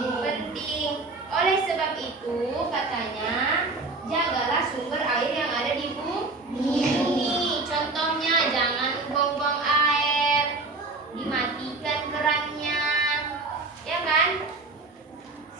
penting. Oleh sebab itu katanya jagalah sumber air yang ada di bumi. Contohnya jangan buang-buang air, dimatikan kerannya, ya kan?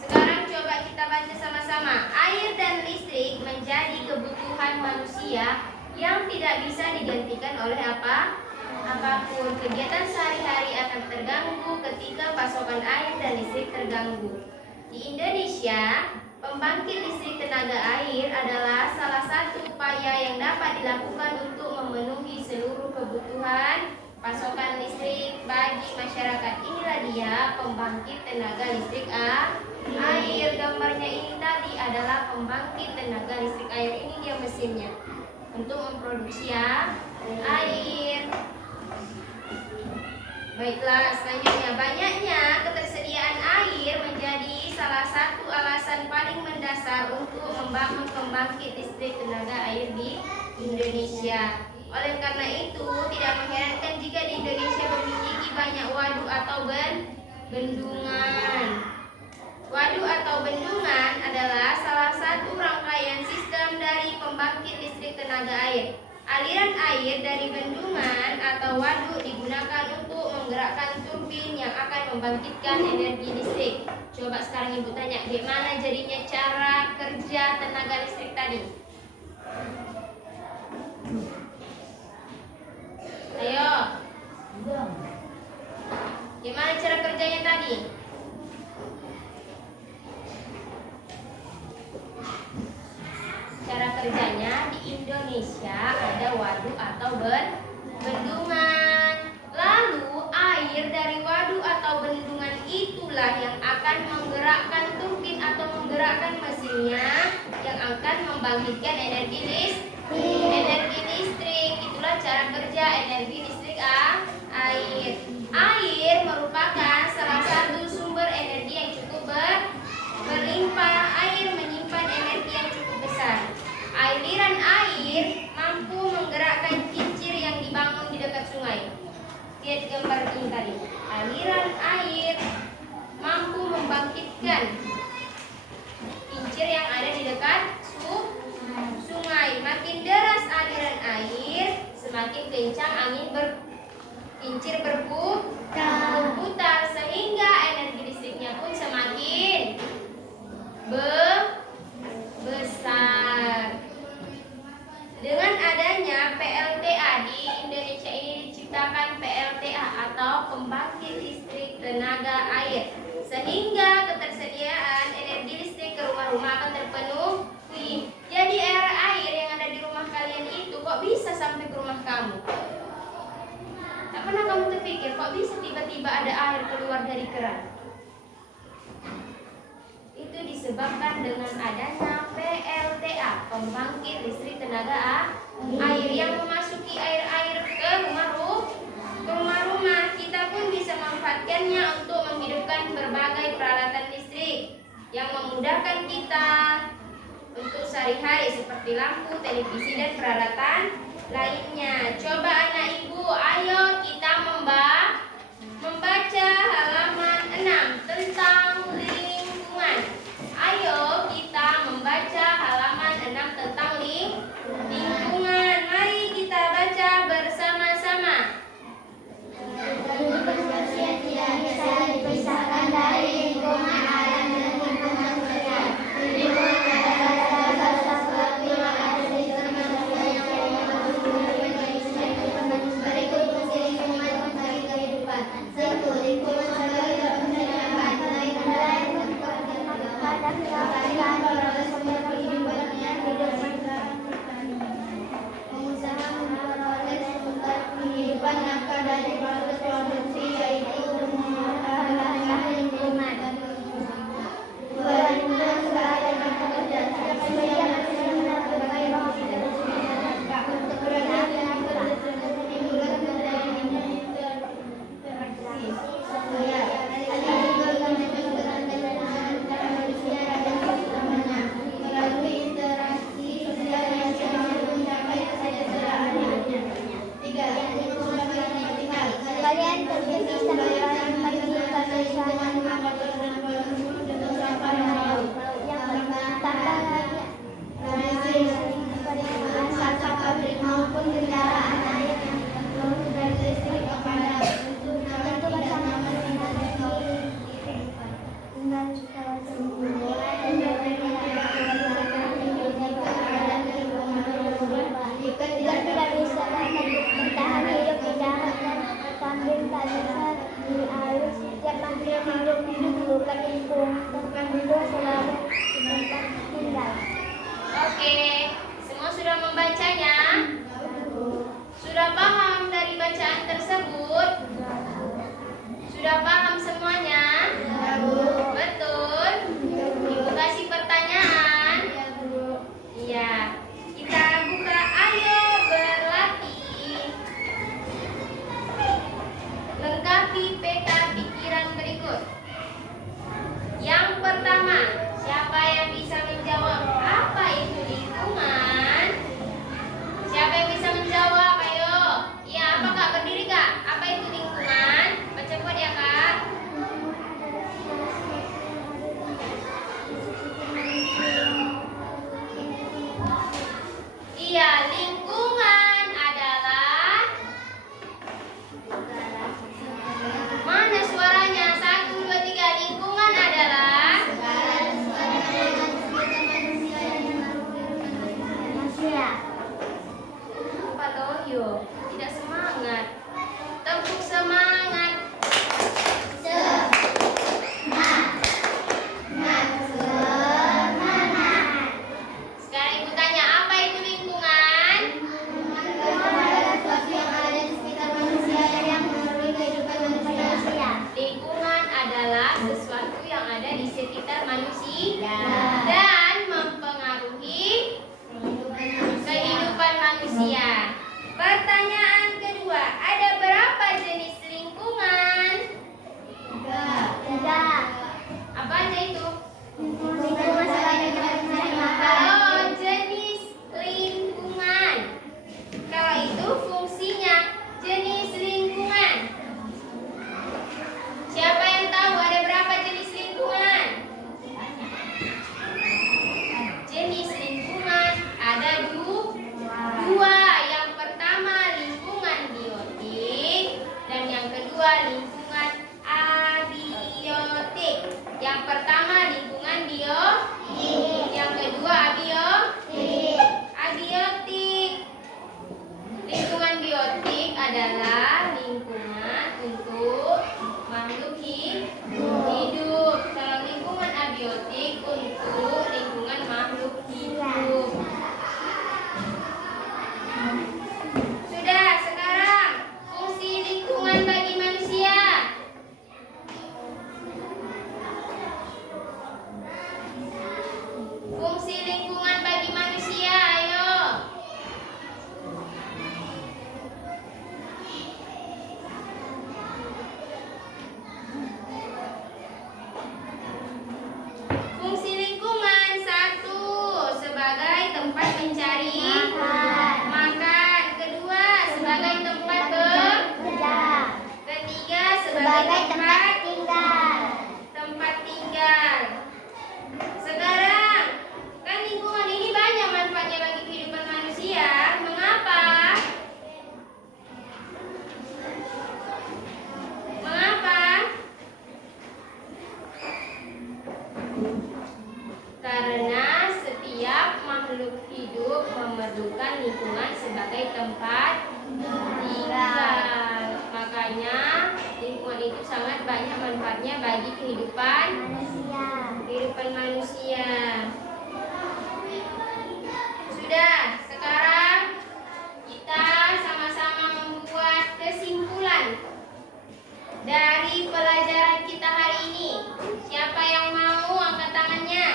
Sekarang coba kita baca sama-sama. Air dan listrik menjadi kebutuhan manusia yang tidak bisa digantikan oleh apapun. Kegiatan sehari-hari akan terganggu ketika pasokan air dan listrik terganggu. Di Indonesia, pembangkit listrik tenaga air adalah salah satu upaya yang dapat dilakukan untuk memenuhi seluruh kebutuhan pasokan listrik bagi masyarakat. Inilah dia pembangkit tenaga listrik air. Gambarnya ini tadi adalah pembangkit tenaga listrik air. Ini dia mesinnya untuk memproduksi air. Baiklah, selanjutnya banyaknya ketersediaan air menjadi salah satu alasan paling mendasar untuk membangun pembangkit listrik tenaga air di Indonesia. Oleh karena itu, tidak mengherankan jika di Indonesia memiliki banyak waduk atau bendungan. Waduk atau bendungan adalah salah satu rangkaian sistem dari pembangkit listrik tenaga air. Aliran air dari bendungan atau waduk digunakan untuk menggerakkan turbin yang akan membangkitkan energi listrik. Coba sekarang Ibu tanya, gimana jadinya cara kerja tenaga listrik tadi? Ayo. Gimana cara kerjanya tadi? Cara kerjanya di Indonesia ada waduk atau bendungan. Lalu air dari waduk atau bendungan itulah yang akan menggerakkan turbin atau menggerakkan mesinnya yang akan membangkitkan energi listrik. Itulah cara kerja energi listrik air. Air merupakan salah satu sumber energi yang cukup berlimpah. Air menyimpan energi yang cukup besar. Aliran air mampu menggerakkan kincir yang dibangun di dekat sungai. Lihat gambar ini tadi. Aliran air mampu membangkitkan kincir yang ada di dekat sungai. Makin deras aliran air, semakin kencang angin kincir berputar, sehingga energi listriknya pun semakin besar. Dengan adanya PLTA di Indonesia ini diciptakan PLTA atau pembangkit listrik tenaga air, sehingga ketersediaan energi listrik ke rumah-rumah akan terpenuhi. Jadi air yang ada di rumah kalian itu kok bisa sampai ke rumah kamu? Tak pernah kamu terpikir kok bisa tiba-tiba ada air keluar dari keran? Itu disebabkan dengan adanya PLTA, pembangkit listrik tenaga air, yang memasuki air-air ke rumah-rumah. Kita pun bisa memanfaatkannya untuk menghidupkan berbagai peralatan listrik yang memudahkan kita untuk sehari-hari seperti lampu, televisi, dan peralatan lainnya. Coba anak ibu, ayo kita membaca halaman 6 tentang lingkungan. Ayo kita membaca halaman 6 tentang lingkungan. Mari kita baca bersama-sama. Manusia tidak bisa dipisahkan dari lingkungan alam dan lingkungan sosial. Lingkungan adalah segala sesuatu yang ada di sekitar manusia yang berikut fungsi lingkungan bagi kehidupan. 1. Lingkungan sebagai membacanya? Sudah paham dari bacaan tersebut? Sudah paham semuanya? Betul? Ibu kasih pertanyaan? Iya. Kita buka, ayo berlatih. Lengkapi peta pikiran berikut. Yang pertama, siapa yang bisa menjawab apa itu lingkungan? Siapa yang bisa menjawab? Ayo. Iya, apa Kak? Berdiri Kak. Apa itu lingkungan? Baca buat ya Kak. Iya, lingkungan adalah, mana suaranya? 1, 2, 3. Lingkungan adalah apa loyo? Tidak semangat. Tepuk semangat. Sekarang ibu tanya, apa itu lingkungan? Lingkungan adalah sesuatu yang ada di sekitar manusia dan mempengaruhi kehidupan manusia. Pertanyaan kedua, ada berapa jenis lingkungan? Apa aja itu? Kalau jenis lingkungan, kalau itu fungsinya jenis lingkungan. Siapa yang tahu ada berapa jenis lingkungan? Jenis lingkungan ada dua. Yang pertama lingkungan biotik dan yang kedua lingkungan abiotik. Yang pertama lingkungan biotik, yang kedua abiotik. Lingkungan biotik adalah lingkungan untuk makhluk hidup. Kalau lingkungan abiotik untuk lingkungan makhluk hidup. Sudah, sekarang fungsi lingkungan bagi manusia. Fungsi lingkungan bagi manusia, ayo. Fungsi lingkungan 1, sebagai tempat mencari makan. Kedua, sebagai tempat bekerja. Ketiga, sebagai tempat tinggal. Sekarang, kan lingkungan ini banyak manfaatnya bagi kehidupan manusia. Mengapa? Karena setiap makhluk hidup memerlukan lingkungan sebagai tempat tinggal. Makanya lingkungan itu sangat banyak manfaatnya bagi kehidupan manusia. Sudah, sekarang kita sama-sama membuat kesimpulan dari pelajaran kita hari ini. Siapa yang mau angkat tangannya?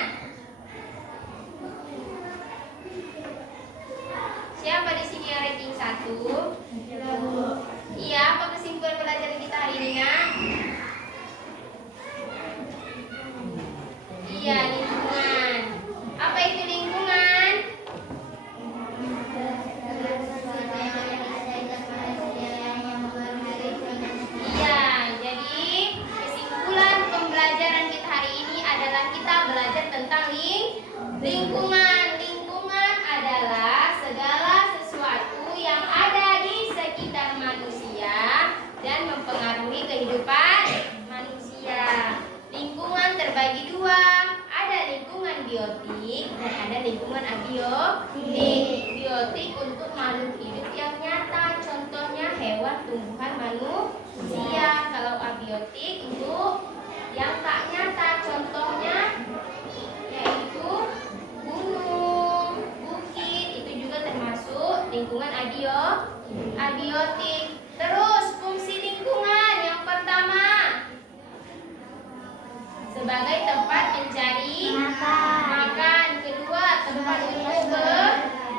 Siapa di sini yang ranking 1? Iya, apa kesimpulan pelajaran kita hari ini, Nak? Iya, lingkungan. Apa itu lingkungan? Iya, jadi kesimpulan pembelajaran kita hari ini adalah kita belajar tentang lingkungan. Lingkungan adalah segala sesuatu yang ada di sekitar manusia dan mempengaruhi kehidupan manusia. Lingkungan terbagi dua, ada lingkungan biotik dan ada lingkungan abiotik. Biotik untuk makhluk hidup yang nyata, contohnya hewan, tumbuhan, manusia. Kalau abiotik untuk yang tak nyata, contohnya yaitu gunung, bukit, itu juga termasuk lingkungan abiotik. Terus fungsi lingkungan yang pertama sebagai tempat mencari makan. Kedua, tempat untuk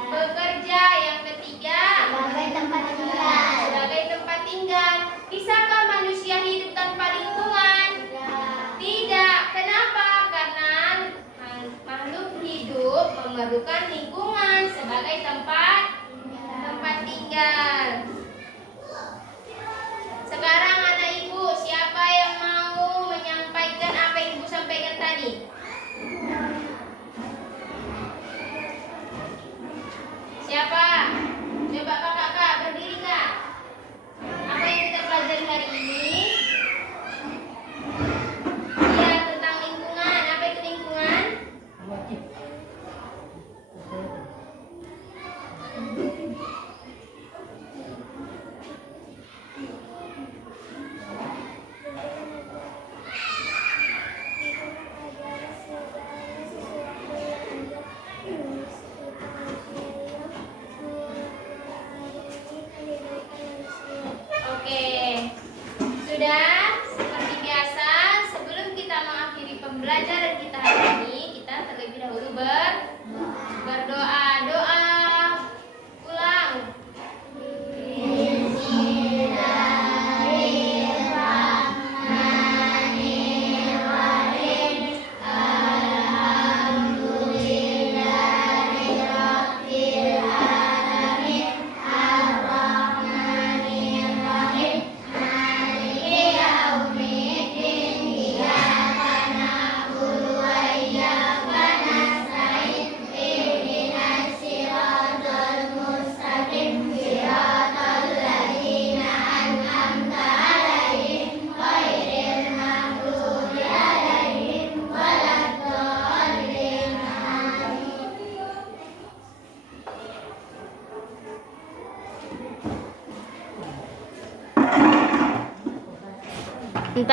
bekerja. Yang ketiga, sebagai tempat tinggal. sebagai tempat tinggal. Bisakah manusia hidup tanpa lingkungan? Tidak. Kenapa? Karena makhluk hidup memerlukan lingkungan sebagai tempat tinggal. Sekarang anak ibu, siapa yang mau menyampaikan apa yang ibu sampaikan tadi? Siapa? Coba